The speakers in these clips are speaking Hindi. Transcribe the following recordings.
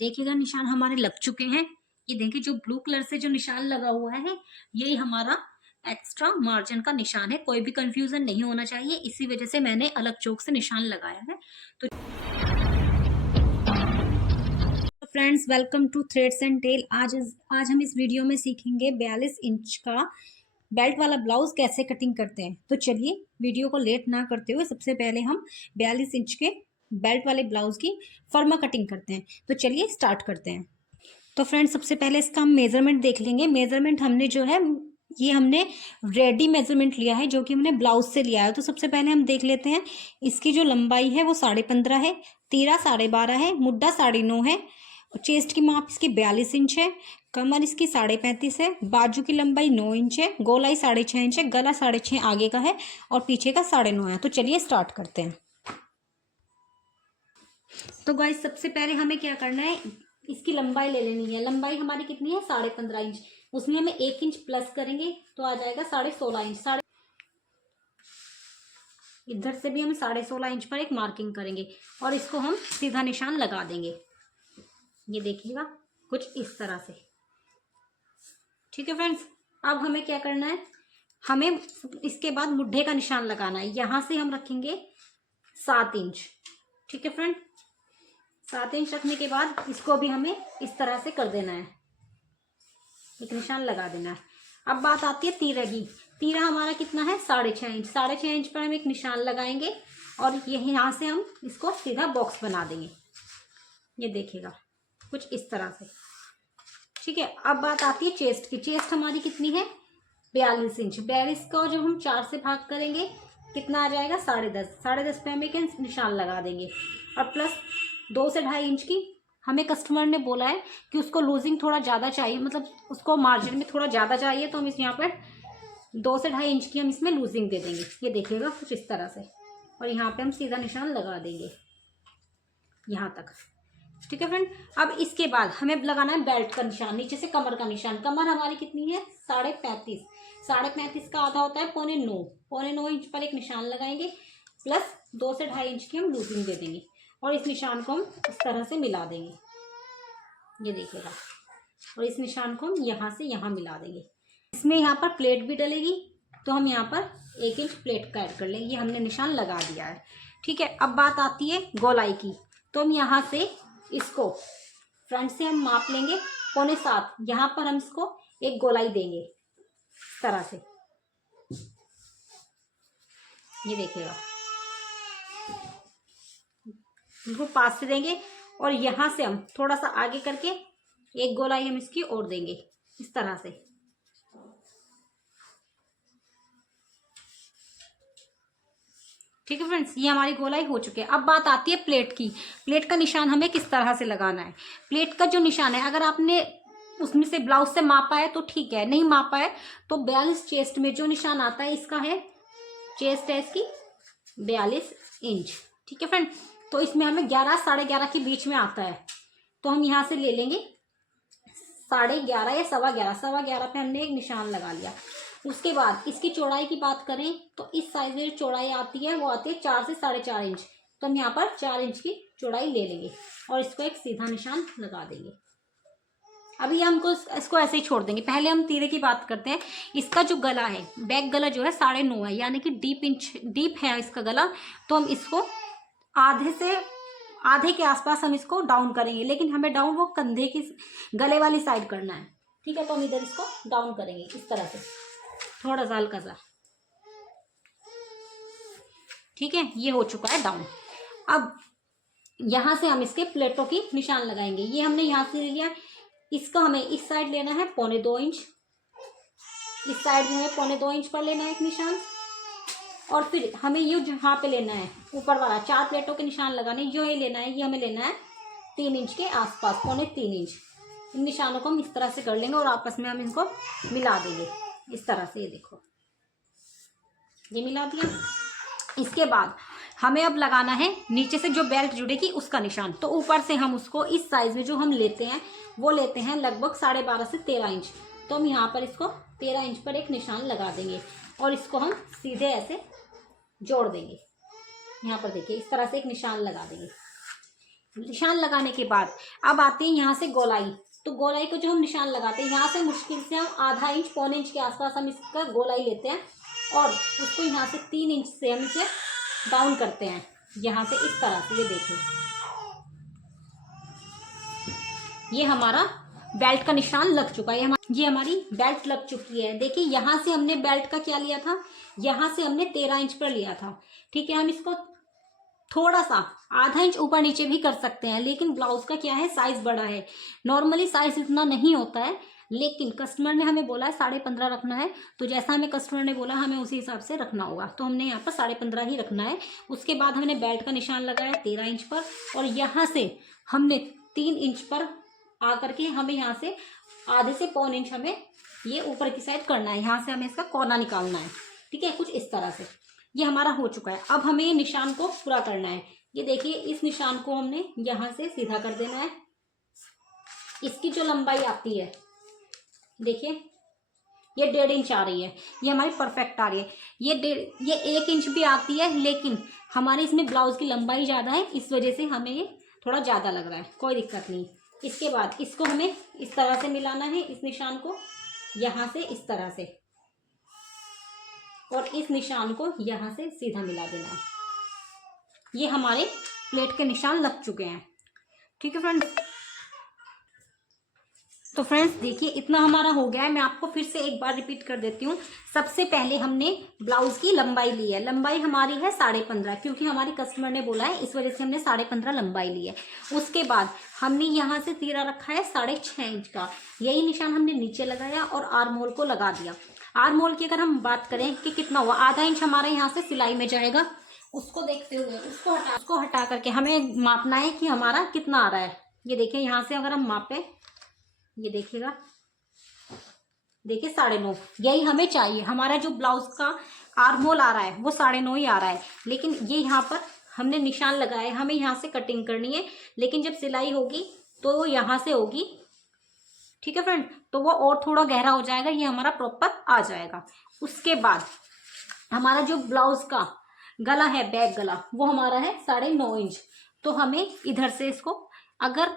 देखिएगा निशान हमारे लग चुके हैं। ये देखिए जो ब्लू कलर से जो निशान लगा हुआ है यही हमारा एक्स्ट्रा मार्जिन का निशान है। कोई भी कंफ्यूजन नहीं होना चाहिए, इसी वजह से मैंने अलग चौक से निशान लगाया है। तो friends welcome to threads and tale. आज हम इस वीडियो में सीखेंगे 42 इंच का बेल्ट वाला ब्लाउज कैसे कटिंग करते हैं। तो चलिए वीडियो को लेट ना करते हुए सबसे पहले हम 42 इंच के बेल्ट वाले ब्लाउज की फर्मा कटिंग करते हैं। तो चलिए स्टार्ट करते हैं। तो फ्रेंड्स सबसे पहले इसका हम मेजरमेंट देख लेंगे। मेजरमेंट हमने जो है ये हमने रेडी मेजरमेंट लिया है जो कि हमने ब्लाउज से लिया है। तो सबसे पहले हम देख लेते हैं इसकी जो लंबाई है वो 15.5 है, तीरा 12.5 है, मुड्डा 9.5 है, चेस्ट की माप इसकी 42 इंच है, कमर इसकी 35.5 है, बाजू की लंबाई 9 इंच है, गोलाई 6.5 इंच है, गला 6.5 आगे का है और पीछे का 9.5 है। तो चलिए स्टार्ट करते हैं। तो गाइस सबसे पहले हमें क्या करना है, इसकी लंबाई ले लेनी है। लंबाई हमारी कितनी है 15.5 इंच, उसमें हमें 1 इंच प्लस करेंगे तो आ जाएगा 16.5 इंच। इधर से भी हम 16.5 इंच पर एक मार्किंग करेंगे और इसको हम सीधा निशान लगा देंगे। ये देखिएगा कुछ इस तरह से। ठीक है फ्रेंड्स, अब हमें क्या करना है, हमें इसके बाद मुड्ढे का निशान लगाना है। यहां से हम रखेंगे 7 इंच। ठीक है फ्रेंड, 7 इंच रखने के बाद इसको भी हमें इस तरह से कर देना है, एक निशान लगा देना है। अब बात आती है तीरे की। तीरा हमारा कितना है 6.5 इंच। 6.5 इंच पर हम एक निशान लगाएंगे और ये यहाँ से हम इसको सीधा बॉक्स बना देंगे। ये देखिएगा कुछ इस तरह से। ठीक है, अब बात आती है चेस्ट की। चेस्ट हमारी कितनी है 42 इंच। 42 को जब हम 4 से भाग करेंगे कितना आ जाएगा 10.5। 10.5 पे हम एक निशान लगा देंगे और प्लस 2 से 2.5 इंच की हमें कस्टमर ने बोला है कि उसको लूजिंग थोड़ा ज़्यादा चाहिए, मतलब उसको मार्जिन में थोड़ा ज़्यादा चाहिए, तो हम इस यहाँ पर 2 से 2.5 इंच की हम इसमें लूजिंग दे देंगे। ये देखिएगा कुछ इस तरह से और यहाँ पे हम सीधा निशान लगा देंगे यहाँ तक। ठीक है फ्रेंड, अब इसके बाद हमें लगाना है बेल्ट का निशान, नीचे से कमर का निशान। कमर हमारी कितनी है 35.5। 35.5 का आधा होता है 8.25। 8.25 इंच पर एक निशान लगाएंगे प्लस 2 से 2.5 इंच की हम लूजिंग दे देंगे और इस निशान को हम इस तरह से मिला देंगे। ये देखिएगा, और इस निशान को हम यहाँ से यहाँ मिला देंगे। इसमें यहाँ पर प्लेट भी डलेगी तो हम यहाँ पर 1 इंच प्लेट का ऐड कर लेंगे। ये हमने निशान लगा दिया है। ठीक है, अब बात आती है गोलाई की। तो हम यहाँ से इसको फ्रंट से हम माप लेंगे 6.25। यहाँ पर हम इसको एक गोलाई देंगे इस तरह से। ये देखिएगा इसको पास से देंगे और यहाँ से हम थोड़ा सा आगे करके एक गोलाई हम इसकी और देंगे इस तरह से। ठीक है फ्रेंड्स, ये हमारी गोलाई हो चुकी है। अब बात आती है प्लेट की। प्लेट का निशान हमें किस तरह से लगाना है। प्लेट का जो निशान है, अगर आपने उसमें से ब्लाउज से मापा है तो ठीक है, नहीं मापा है तो 42 चेस्ट में जो निशान आता है इसका है, चेस्ट है इसकी 42 इंच। ठीक है फ्रेंड, तो इसमें हमें 11 11.5 के बीच में आता है, तो हम यहाँ से ले लेंगे 11.5 या 11.25 पे हमने एक निशान लगा लिया। उसके बाद इसकी चौड़ाई की बात करें तो इस साइज में जो चौड़ाई आती है वो आती है 4 से 4.5 इंच। तो हम यहाँ पर 4 इंच की चौड़ाई ले लेंगे और इसको एक सीधा निशान लगा देंगे। अभी हमको इसको ऐसे ही छोड़ देंगे। पहले हम तीरे की बात करते हैं। इसका जो गला है, बैक गला जो है 9.5 है, यानी कि डीप है इसका गला। तो हम इसको आधे के आसपास हम इसको डाउन करेंगे, लेकिन हमें डाउन वो कंधे की गले वाली साइड करना है। ठीक है, तो हम इधर इसको डाउन करेंगे इस तरह से, थोड़ा सा हल्का सा। ठीक है, ये हो चुका है डाउन। अब यहां से हम इसके प्लेटों की निशान लगाएंगे। ये हमने यहां से लिया, इसका हमें इस साइड लेना है 2.25 इंच, इस साइड में हमें 2.25 इंच पर लेना है एक निशान, और फिर हमें ये जहाँ पे लेना है ऊपर वाला 4 प्लेटों के निशान लगाने, जो ये लेना है ये हमें लेना है 3 इंच के आसपास, 3.25 इंच। इन निशानों को हम इस तरह से कर लेंगे और आपस में हम इनको मिला देंगे इस तरह से। ये देखो, ये मिला दिया। इसके बाद हमें अब लगाना है नीचे से जो बेल्ट जुड़ेगी उसका निशान। तो ऊपर से हम उसको इस साइज में जो हम लेते हैं वो लेते हैं लगभग 12.5 से 13 इंच। तो हम यहाँ पर इसको 13 इंच पर एक निशान लगा देंगे और इसको हम सीधे ऐसे जोड़ देंगे। यहाँ पर देखिए इस तरह से एक निशान लगा देंगे। निशान लगाने के बाद अब आते हैं यहाँ से गोलाई। तो गोलाई को जो हम निशान लगाते हैं यहाँ से मुश्किल से हम आधा इंच पौने इंच के आसपास हम इसका गोलाई लेते हैं और उसको यहाँ से 3 इंच से हम इसे डाउन करते हैं यहाँ से इस तरह से। ये देखिए ये हमारा बेल्ट का निशान लग चुका है। ये हमारी बेल्ट लग चुकी है। देखिए यहाँ से हमने बेल्ट का क्या लिया था, यहाँ से हमने 13 इंच पर लिया था। ठीक है, हम इसको थोड़ा सा आधा इंच ऊपर नीचे भी कर सकते हैं, लेकिन ब्लाउज का क्या है साइज बड़ा है। नॉर्मली साइज इतना नहीं होता है, लेकिन कस्टमर ने हमें बोला है 15.5 रखना है, तो जैसा हमें कस्टमर ने बोला हमें उसी हिसाब से रखना होगा। तो हमने यहाँ पर 15.5 ही रखना है। उसके बाद हमने बेल्ट का निशान लगाया 13 इंच पर और यहाँ से हमने 3 इंच पर आकर के हमें यहाँ से आधे से पौन इंच हमें ये ऊपर की साइड करना है। यहाँ से हमें इसका कोना निकालना है। ठीक है, कुछ इस तरह से ये हमारा हो चुका है। अब हमें निशान को पूरा करना है। ये देखिए इस निशान को हमने यहाँ से सीधा कर देना है। इसकी जो लंबाई आती है देखिए ये 1.5 इंच आ रही है, ये हमारी परफेक्ट आ रही है। ये 1 इंच भी आती है, लेकिन हमारे इसमें ब्लाउज की लंबाई ज़्यादा है, इस वजह से हमें ये थोड़ा ज़्यादा लग रहा है, कोई दिक्कत नहीं। इसके बाद इसको हमें इस तरह से मिलाना है, इस निशान को यहाँ से इस तरह से और इस निशान को यहाँ से सीधा मिला देना है। ये हमारे प्लेट के निशान लग चुके हैं। ठीक है फ्रेंड्स, तो फ्रेंड्स देखिए इतना हमारा हो गया है। मैं आपको फिर से एक बार रिपीट कर देती हूँ। सबसे पहले हमने ब्लाउज की लंबाई ली है, लंबाई हमारी है 15.5, क्योंकि हमारी कस्टमर ने बोला है इस वजह से हमने 15.5 लंबाई ली है। उसके बाद हमने यहाँ से तीरा रखा है 6.5 इंच का, यही निशान हमने नीचे लगाया और आर्म होल को लगा दिया। आर्म होल की अगर हम बात करें कि कितना हुआ, आधा इंच हमारा यहाँ से सिलाई में जाएगा। उसको देखते हुए उसको हटा करके हमें मापना है कि हमारा कितना आ रहा है। ये देखिए यहाँ से अगर हम मापे, ये देखिएगा, देखिए 9.5 यही हमें चाहिए। हमारा जो ब्लाउज का आर्म होल आ रहा है वो 9.5 ही आ रहा है, लेकिन ये यहाँ पर हमने निशान लगाए, हमें यहाँ से कटिंग करनी है, लेकिन जब सिलाई होगी तो वो यहाँ से होगी। ठीक है फ्रेंड, तो वो और थोड़ा गहरा हो जाएगा, ये हमारा प्रॉपर आ जाएगा। उसके बाद हमारा जो ब्लाउज का गला है, बैक गला, वो हमारा है 9.5 इंच। तो हमें इधर से इसको, अगर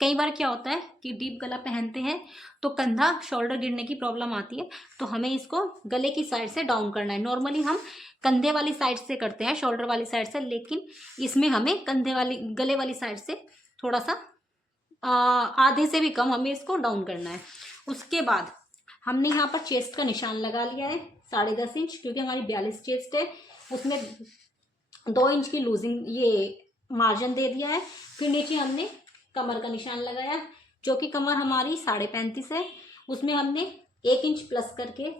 कई बार क्या होता है कि डीप गला पहनते हैं तो कंधा शोल्डर गिरने की प्रॉब्लम आती है, तो हमें इसको गले की साइड से डाउन करना है। नॉर्मली हम कंधे वाली साइड से करते हैं, शोल्डर वाली साइड से, लेकिन इसमें हमें गले वाली साइड से थोड़ा सा आधे से भी कम हमें इसको डाउन करना है। उसके बाद हमने यहाँ पर चेस्ट का निशान लगा लिया है 10.5 इंच, क्योंकि हमारी 42 चेस्ट है, उसमें 2 इंच की लूजिंग ये मार्जिन दे दिया है। फिर नीचे हमने कमर का निशान लगाया, जो कि कमर हमारी 35.5 है, उसमें हमने 1 इंच प्लस करके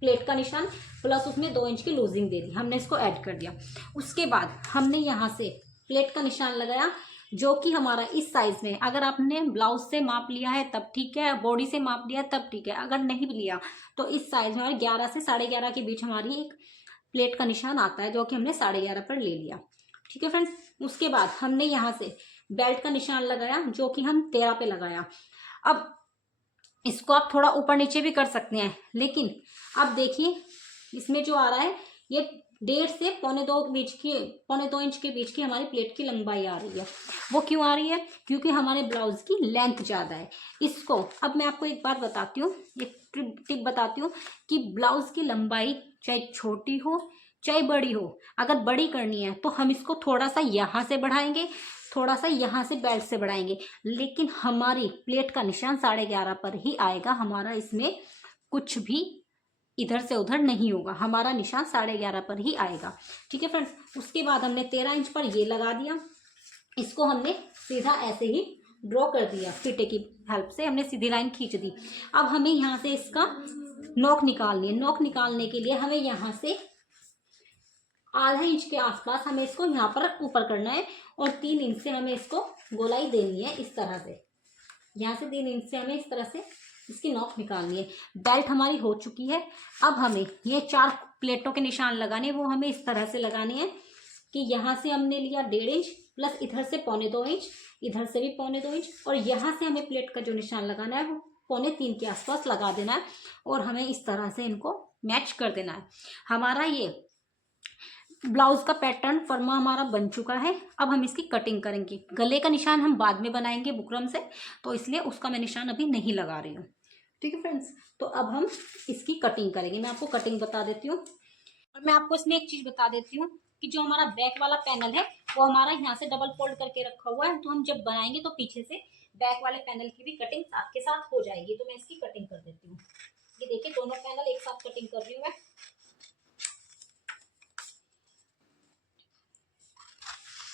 प्लेट का निशान प्लस उसमें 2 इंच की लूजिंग दे दी, हमने इसको ऐड कर दिया। उसके बाद हमने यहाँ से प्लेट का निशान लगाया, जो कि हमारा इस साइज में, अगर आपने ब्लाउज से माप लिया है तब ठीक है, बॉडी से माप लिया है तब ठीक है, अगर नहीं लिया तो इस साइज में 11 से 11.5 के बीच हमारी एक प्लेट का निशान आता है, जो कि हमने 11.5 पर ले लिया। ठीक है फ्रेंड्स, उसके बाद हमने यहाँ से बेल्ट का निशान लगाया, जो कि हम 13 पे लगाया। अब इसको आप थोड़ा ऊपर नीचे भी कर सकते हैं, लेकिन अब देखिए इसमें जो आ रहा है ये 1.5 से 1.25 इंच के बीच की हमारी प्लेट की लंबाई आ रही है। वो क्यों आ रही है? क्योंकि हमारे ब्लाउज की लेंथ ज़्यादा है। इसको अब मैं आपको एक बात बताती हूँ, एक टिप बताती हूँ कि ब्लाउज की लंबाई चाहे छोटी हो चाहे बड़ी हो, अगर बड़ी करनी है तो हम इसको थोड़ा सा यहाँ से बढ़ाएंगे, थोड़ा सा यहाँ से बेल्ट से बढ़ाएंगे, लेकिन हमारी प्लेट का निशान 11.5 पर ही आएगा। हमारा इसमें कुछ भी इधर से उधर नहीं होगा, हमारा निशान 11.5 पर ही आएगा। ठीक है फ्रेंड्स, उसके बाद हमने 13 इंच पर ये लगा दिया, इसको हमने सीधा ऐसे ही ड्रॉ कर दिया, फीते की हेल्प से हमने सीधी लाइन खींच दी। अब हमें यहाँ से इसका नोक निकालनी है। नोक निकालने के लिए हमें यहाँ से आधा इंच के आसपास हमें इसको यहाँ पर ऊपर करना है और 3 इंच से हमें इसको गोलाई देनी है, इस तरह से। यहाँ से 3 इंच से हमें इस तरह से इसकी नोक निकालनी है। बेल्ट हमारी हो चुकी है। अब हमें ये 4 प्लेटों के निशान लगाने, वो हमें इस तरह से लगाने हैं कि यहाँ से हमने लिया 1.5 इंच प्लस इधर से 2.25 इंच, इधर से भी 2.25 इंच, और यहाँ से हमें प्लेट का जो निशान लगाना है वो 2.25 के आसपास लगा देना है और हमें इस तरह से इनको मैच कर देना है। हमारा ये ब्लाउज का पैटर्न फर्मा हमारा बन चुका है। अब हम इसकी कटिंग करेंगे। गले का निशान हम बाद में बनाएंगे बुकरम से, तो इसलिए उसका मैं निशान अभी नहीं लगा रही हूँ। ठीक है फ्रेंड्स, तो अब हम इसकी कटिंग करेंगे। मैं आपको कटिंग बता देती हूँ। और मैं आपको इसमें एक चीज बता देती हूँ कि जो हमारा बैक वाला पैनल है वो हमारा यहाँ से डबल फोल्ड करके रखा हुआ है, तो हम जब बनाएंगे तो पीछे से बैक वाले पैनल की भी कटिंग साथ के साथ हो जाएगी। तो मैं इसकी कटिंग कर देती हूँ। ये देखिए दोनों पैनल एक साथ कटिंग कर रही हूँ मैं।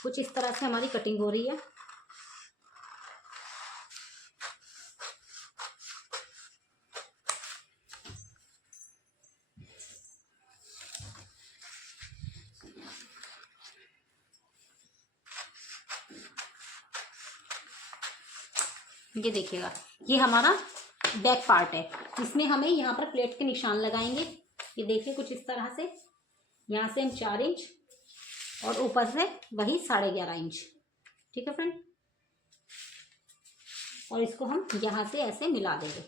कुछ इस तरह से हमारी कटिंग हो रही है। ये देखिएगा, ये हमारा बैक पार्ट है। इसमें हमें यहाँ पर प्लेट के निशान लगाएंगे। ये देखिए कुछ इस तरह से, यहाँ से हम 4 इंच और ऊपर से वही 11.5 इंच। ठीक है फ्रेंड, और इसको हम यहाँ से ऐसे मिला देंगे।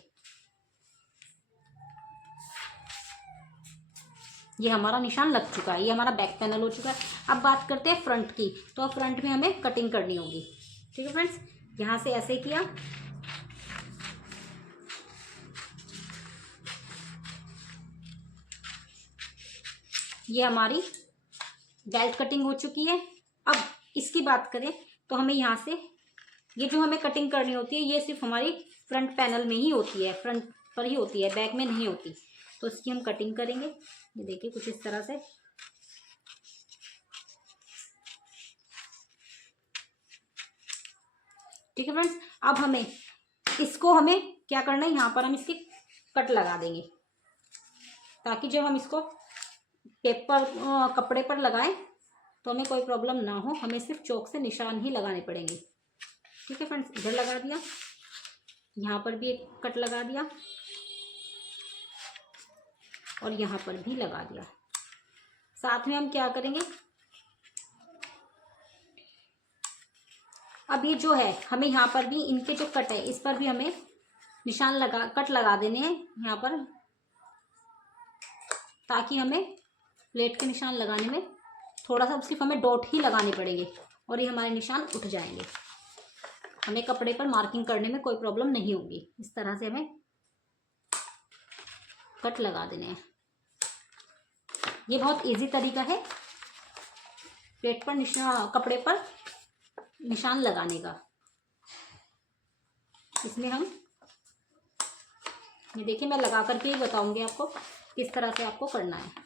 ये हमारा निशान लग चुका है। ये हमारा बैक पैनल हो चुका है। अब बात करते हैं फ्रंट की। तो अब फ्रंट में हमें कटिंग करनी होगी। ठीक है फ्रेंड्स, यहाँ से ऐसे किया, ये हमारी बेल्ट कटिंग हो चुकी है। अब इसकी बात करें तो हमें यहाँ से ये जो हमें कटिंग करनी होती है ये सिर्फ हमारी फ्रंट पैनल में ही होती है, फ्रंट पर ही होती है, बैक में नहीं होती। तो इसकी हम कटिंग करेंगे। ये देखिए कुछ इस तरह से। ठीक है फ्रेंड्स, अब हमें क्या करना है, यहाँ पर हम इसकी कट लगा देंगे ताकि जब हम इसको कपड़े पर लगाएं तो हमें कोई प्रॉब्लम ना हो। हमें सिर्फ चौक से निशान ही लगाने पड़ेंगे। ठीक है फ्रेंड्स, इधर लगा दिया, यहाँ पर भी एक कट लगा दिया और यहाँ पर भी लगा दिया। साथ में हम क्या करेंगे, अब ये जो है हमें यहाँ पर भी इनके जो कट है इस पर भी हमें निशान कट लगा देने हैं यहाँ पर, ताकि हमें प्लेट के निशान लगाने में थोड़ा सा सिर्फ हमें डॉट ही लगाने पड़ेंगे और ये हमारे निशान उठ जाएंगे। हमें कपड़े पर मार्किंग करने में कोई प्रॉब्लम नहीं होगी। इस तरह से हमें कट लगा देने हैं। ये बहुत इजी तरीका है प्लेट पर कपड़े पर निशान लगाने का। इसमें हम ये देखिए, मैं लगा करके ही बताऊंगी आपको किस तरह से आपको करना है।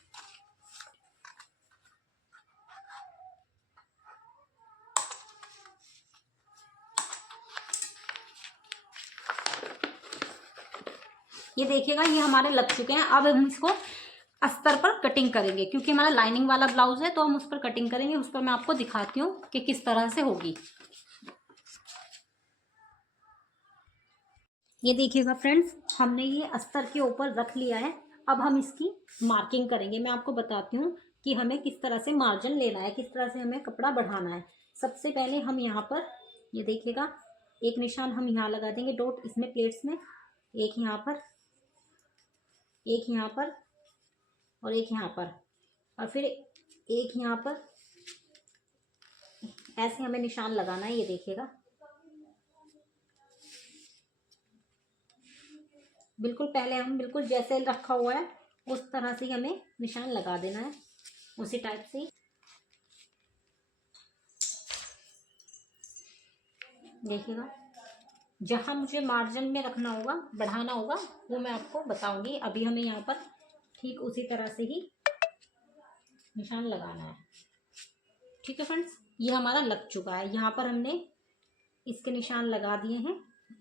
ये देखिएगा, ये हमारे लग चुके हैं। अब हम इसको अस्तर पर कटिंग करेंगे क्योंकि हमारा लाइनिंग वाला ब्लाउज है, तो हम उस पर कटिंग करेंगे। उस पर मैं आपको दिखाती हूँ कि किस तरह से होगी। ये देखिएगा फ्रेंड्स, हमने ये अस्तर के ऊपर रख लिया है। अब हम इसकी मार्किंग करेंगे। मैं आपको बताती हूँ कि हमें किस तरह से मार्जिन लेना है, किस तरह से हमें कपड़ा बढ़ाना है। सबसे पहले हम यहाँ पर ये देखिएगा, एक निशान हम यहाँ लगा देंगे डॉट, इसमें प्लेट्स में एक यहाँ पर, एक यहाँ पर और एक यहाँ पर, और फिर एक यहाँ पर। ऐसे हमें निशान लगाना है। ये देखिएगा, बिल्कुल पहले हम बिल्कुल जैसे रखा हुआ है उस तरह से हमें निशान लगा देना है, उसी टाइप से। देखिएगा, जहाँ मुझे मार्जिन में रखना होगा, बढ़ाना होगा, वो मैं आपको बताऊंगी। अभी हमें यहाँ पर ठीक उसी तरह से ही निशान लगाना है। ठीक है फ्रेंड्स, ये हमारा लग चुका है। यहाँ पर हमने इसके निशान लगा दिए हैं।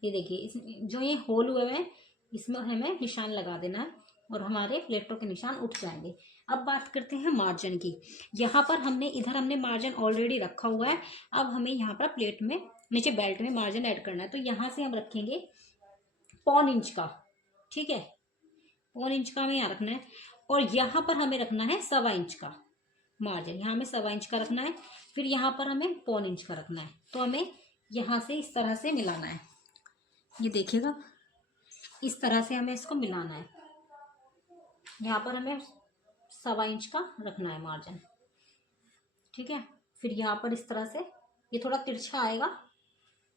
ये देखिए, इस जो ये होल हुए हैं इसमें हमें निशान लगा देना है और हमारे प्लेटों के निशान उठ जाएंगे। अब बात करते हैं मार्जिन की। यहाँ पर इधर हमने मार्जिन ऑलरेडी रखा हुआ है। अब हमें यहाँ पर प्लेट में नीचे बेल्ट में मार्जिन ऐड करना है। तो यहाँ से हम रखेंगे 1.25 इंच का। ठीक है, 1.25 इंच का हमें यहाँ रखना है और यहाँ पर हमें रखना है 1.25 इंच का मार्जिन। यहाँ हमें 1.25 इंच का रखना है, फिर यहाँ पर हमें 1.25 इंच का रखना है। तो हमें यहाँ से इस तरह से मिलाना है। ये देखिएगा, इस तरह से हमें इसको मिलाना है। यहाँ पर हमें 1.25 इंच का रखना है मार्जिन। ठीक है। फिर यहाँ पर इस तरह से ये थोड़ा तिरछा आएगा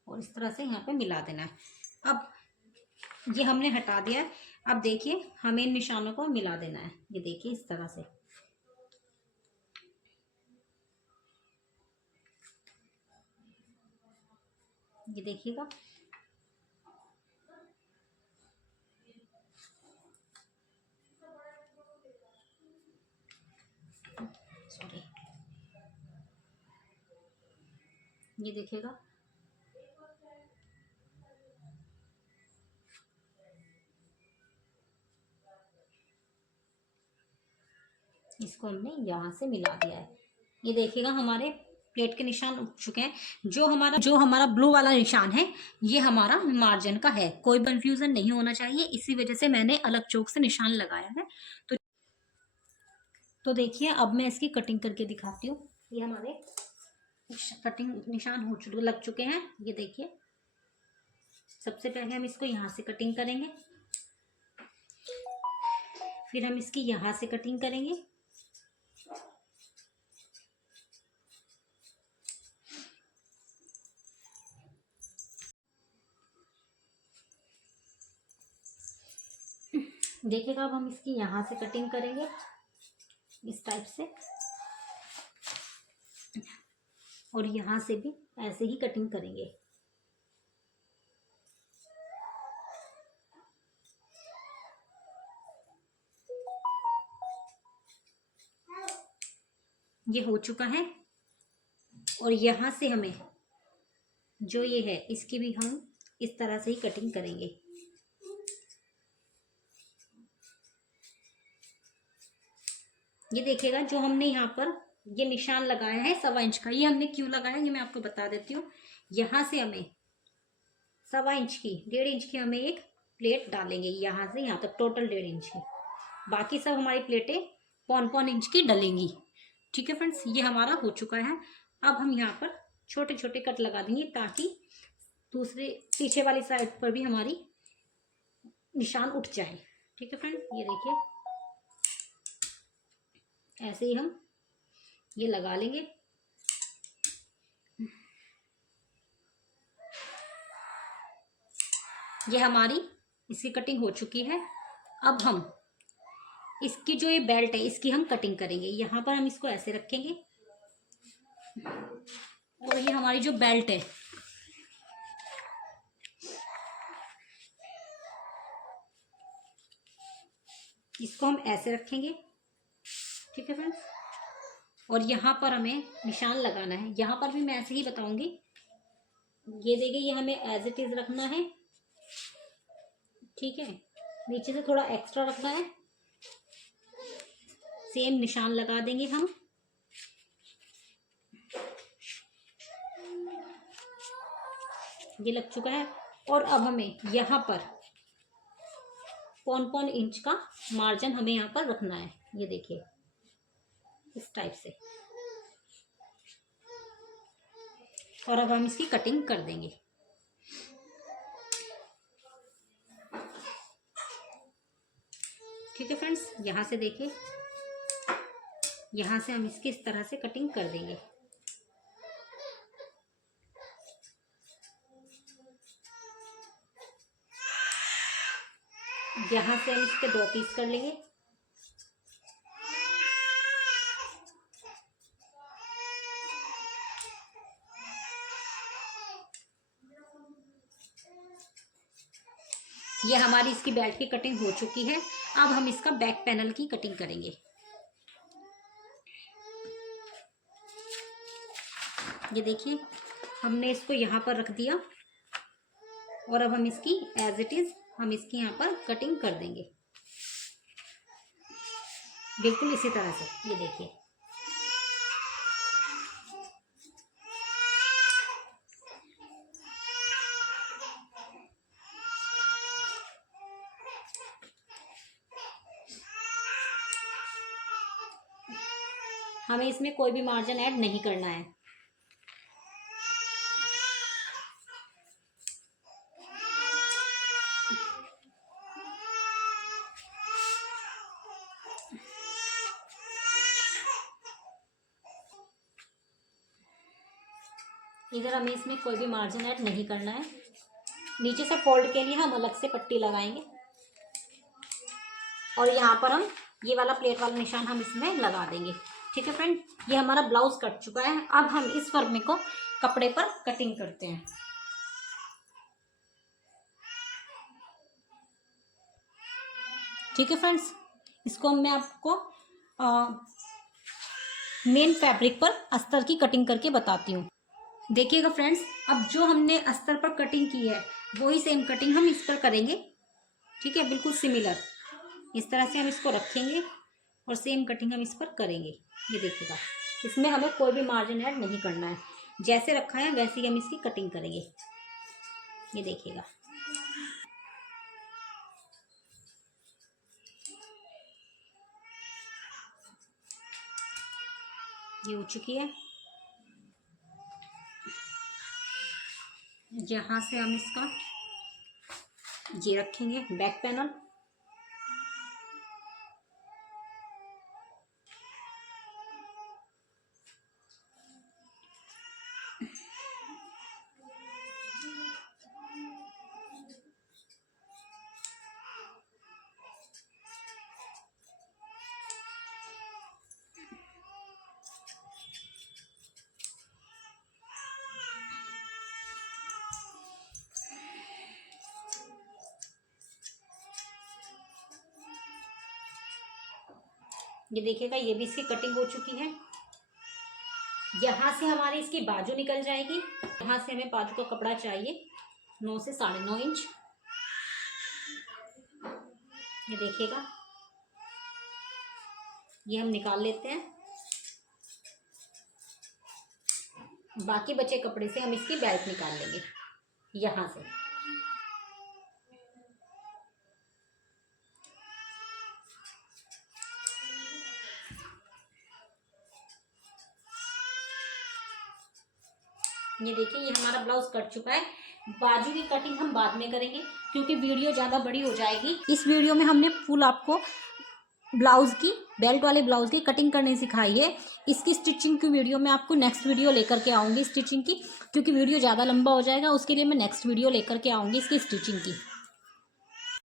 और इस तरह से यहाँ पे मिला देना है। अब ये हमने हटा दिया है। अब देखिए हमें इन निशानों को मिला देना है। ये देखिए इस तरह से, ये देखिएगा। सॉरी, ये देखिएगा। इसको हमने यहाँ से मिला दिया है। ये देखिएगा हमारे प्लेट के निशान उठ चुके हैं। जो हमारा ब्लू वाला निशान है ये हमारा मार्जिन का है। कोई कंफ्यूजन नहीं होना चाहिए, इसी वजह से मैंने अलग चौक से निशान लगाया है। तो देखिए अब मैं इसकी कटिंग करके दिखाती हूँ। ये हमारे कटिंग निशान हो चुके लग चुके हैं। ये देखिए, सबसे पहले हम इसको यहाँ से कटिंग करेंगे, फिर हम इसकी यहाँ से कटिंग करेंगे, देखिएगा। अब हम इसकी यहाँ से कटिंग करेंगे इस टाइप से, और यहाँ से भी ऐसे ही कटिंग करेंगे। ये हो चुका है। और यहाँ से हमें जो ये है इसकी भी हम इस तरह से ही कटिंग करेंगे। ये देखिएगा, जो हमने यहाँ पर ये निशान लगाया है 1.25 इंच का, ये हमने क्यों लगाया ये मैं आपको बता देती हूँ। यहाँ से हमें 1.25 इंच की 1.5 इंच की हमें एक प्लेट डालेंगे, यहाँ से यहाँ तक टोटल 1.5 इंच की। बाकी सब हमारी प्लेटें 1.25 इंच की डलेंगी। ठीक है फ्रेंड्स, ये हमारा हो चुका है। अब हम यहाँ पर छोटे छोटे कट लगा देंगे ताकि दूसरे पीछे वाली साइड पर भी हमारी निशान उठ जाए। ठीक है फ्रेंड, ये देखिए ऐसे ही हम ये लगा लेंगे। ये हमारी इसकी कटिंग हो चुकी है। अब हम इसकी जो ये बेल्ट है इसकी हम कटिंग करेंगे। यहाँ पर हम इसको ऐसे रखेंगे और ये हमारी जो बेल्ट है इसको हम ऐसे रखेंगे। ठीक है फ्रेंड्स, और यहाँ पर हमें निशान लगाना है। यहाँ पर भी मैं ऐसे ही बताऊंगी। ये देखिए, ये हमें एज इट इज रखना है। ठीक है, नीचे से थोड़ा एक्स्ट्रा रखना है। सेम निशान लगा देंगे हम। ये लग चुका है। और अब हमें यहाँ पर 1.25 इंच का मार्जिन हमें यहाँ पर रखना है। ये देखिए इस टाइप से। और अब हम इसकी कटिंग कर देंगे। ठीक है फ्रेंड्स, यहाँ से देखिए, यहाँ से हम इसकी इस तरह से कटिंग कर देंगे। यहाँ से हम इसके 2 पीस कर लेंगे। ये हमारी इसकी बेल्ट की कटिंग हो चुकी है। अब हम इसका बैक पैनल की कटिंग करेंगे। ये देखिए, हमने इसको यहाँ पर रख दिया और अब हम इसकी एज इट इज हम इसकी यहाँ पर कटिंग कर देंगे बिल्कुल इसी तरह से। ये देखिए, हमें इसमें कोई भी मार्जिन ऐड नहीं करना है। इधर हमें इसमें कोई भी मार्जिन ऐड नहीं करना है। नीचे से फोल्ड के लिए हम अलग से पट्टी लगाएंगे और यहाँ पर हम ये वाला प्लेट वाला निशान हम इसमें लगा देंगे। ठीक है फ्रेंड, ये हमारा ब्लाउज कट चुका है। अब हम इस फर्मे को कपड़े पर कटिंग करते हैं। ठीक है फ्रेंड्स, इसको मैं आपको मेन फैब्रिक पर अस्तर की कटिंग करके बताती हूँ। देखिएगा फ्रेंड्स, अब जो हमने अस्तर पर कटिंग की है वही सेम कटिंग हम इस पर करेंगे। ठीक है, बिल्कुल सिमिलर इस तरह से हम इसको रखेंगे और सेम कटिंग हम इस पर करेंगे। ये देखिएगा, इसमें हमें कोई भी मार्जिन ऐड नहीं करना है, जैसे रखा है वैसे ही हम इसकी कटिंग करेंगे। ये देखिएगा, ये हो चुकी है। जहाँ से हम इसका ये रखेंगे बैक पैनल, ये देखिएगा, ये भी इसकी कटिंग हो चुकी है। यहाँ से हमारी इसकी बाजू निकल जाएगी। यहाँ से हमें बाजू का कपड़ा चाहिए 9 से 9.5 इंच। ये देखिएगा, ये हम निकाल लेते हैं। बाकी बचे कपड़े से हम इसकी बेल्ट निकाल लेंगे यहाँ से। ये देखिए, ये हमारा ब्लाउज कट चुका है। बाजू की कटिंग हम बाद में करेंगे क्योंकि वीडियो ज़्यादा बड़ी हो जाएगी। इस वीडियो में हमने फुल आपको ब्लाउज की, बेल्ट वाले ब्लाउज की कटिंग करनी सिखाई है। इसकी स्टिचिंग की वीडियो मैं आपको नेक्स्ट वीडियो लेकर के आऊँगी स्टिचिंग की, क्योंकि वीडियो ज़्यादा लंबा हो जाएगा। उसके लिए मैं नेक्स्ट वीडियो लेकर के आऊँगी इसकी स्टिचिंग की।